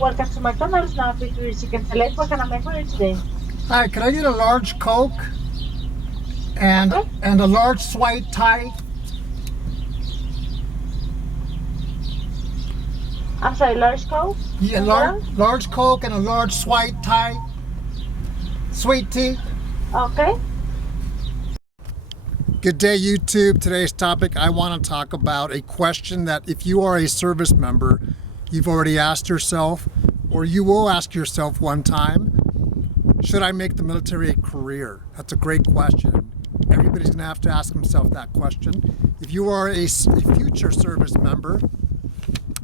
Welcome to McDonald's. Now, if you can select, what can I make for you today? Hi, can I get a large Coke and Okay. and a large white Thai? I'm sorry, large Coke. Yeah, And what else? large Coke and a large white Thai. Sweet tea. Okay. Good day, YouTube. Today's topic, I want to talk about a question that if you are a service member, you've already asked yourself, or you will ask yourself one time, should I make the military a career? That's a great question. Everybody's going to have to ask himself that question. If you are a future service member,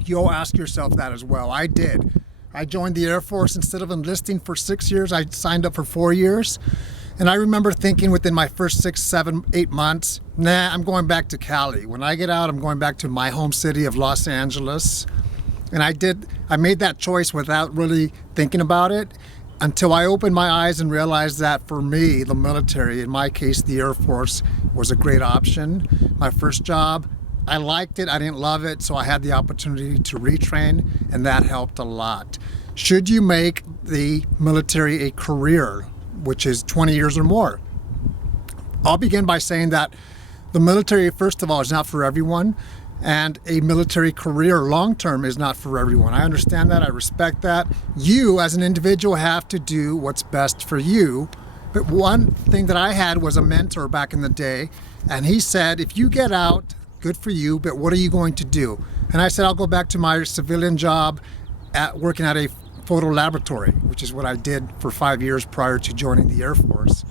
you'll ask yourself that as well. I did. I joined the Air Force. Instead of enlisting for 6 years, I signed up for 4 years. And I remember thinking within my first 6, 7, 8 months, nah, I'm going back to Cali. When I get out, I'm going back to my home city of Los Angeles. And I made that choice without really thinking about it until I opened my eyes and realized that for me, the military, in my case, the Air Force, was a great option. My first job, I liked it, I didn't love it, so I had the opportunity to retrain, and that helped a lot. Should you make the military a career, which is 20 years or more? I'll begin by saying that the military, first of all, is not for everyone, and a military career long-term is not for everyone. I understand that, I respect that. You, as an individual, have to do what's best for you. But one thing that I had was a mentor back in the day, and he said, if you get out, good for you, but what are you going to do? And I said, I'll go back to my civilian job working at a photo laboratory, which is what I did for 5 years prior to joining the Air Force.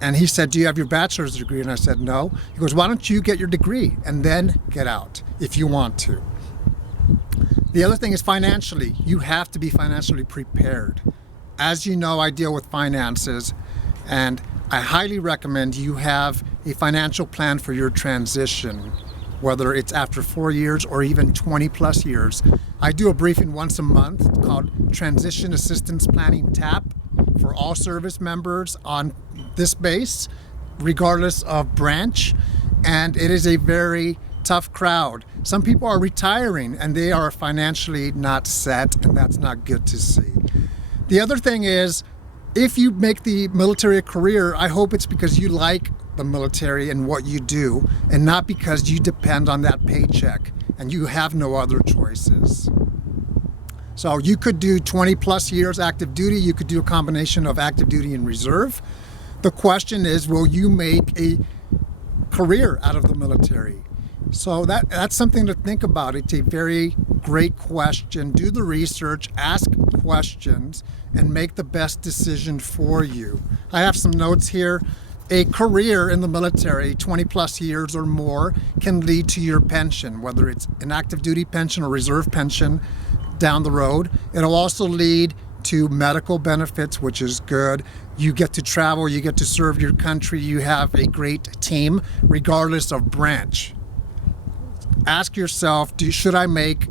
And he said, do you have your bachelor's degree? And I said, no. He goes, why don't you get your degree and then get out if you want to? The other thing is financially. You have to be financially prepared. As you know, I deal with finances, and I highly recommend you have a financial plan for your transition, whether it's after 4 years or even 20 plus years. I do a briefing once a month called Transition Assistance Planning TAP for all service members on this base, regardless of branch, and it is a very tough crowd. Some people are retiring and they are financially not set, and that's not good to see. The other thing is, if you make the military a career, I hope it's because you like the military and what you do, and not because you depend on that paycheck and you have no other choices. So you could do 20 plus years active duty, you could do a combination of active duty and reserve. The question is, will you make a career out of the military? So that's something to think about. It's a very great question. Do the research, ask questions, and make the best decision for you. I have some notes here. A career in the military, 20 plus years or more, can lead to your pension, whether it's an active duty pension or reserve pension down the road. It'll also lead to medical benefits, which is good. You get to travel, you get to serve your country, you have a great team, regardless of branch. Ask yourself, should I make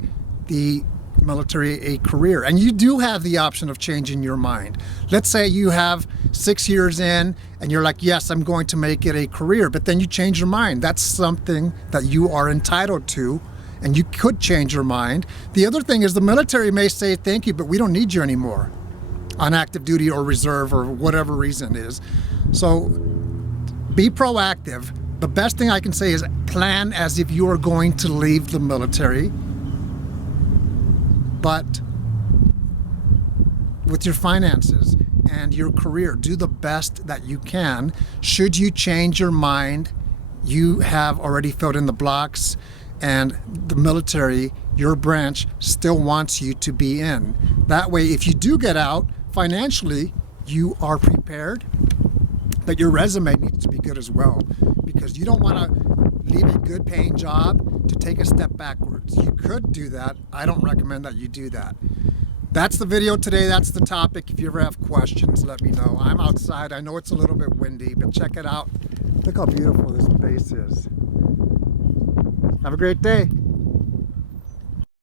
the military a career? And you do have the option of changing your mind. Let's say you have 6 years in and you're like, yes, I'm going to make it a career, but then you change your mind. That's something that you are entitled to, and you could change your mind. The other thing is the military may say, thank you, but we don't need you anymore on active duty or reserve or whatever reason is. So be proactive. The best thing I can say is plan as if you are going to leave the military, but with your finances and your career, do the best that you can. Should you change your mind, you have already filled in the blocks, and the military, your branch, still wants you to be in. That way, if you do get out, financially, you are prepared, but your resume needs to be good as well, because you don't want to leave a good paying job to take a step backwards. You could do that. I don't recommend that you do that. That's the video today. That's the topic. If you ever have questions, let me know. I'm outside. I know it's a little bit windy, but check it out. Look how beautiful this base is. Have a great day.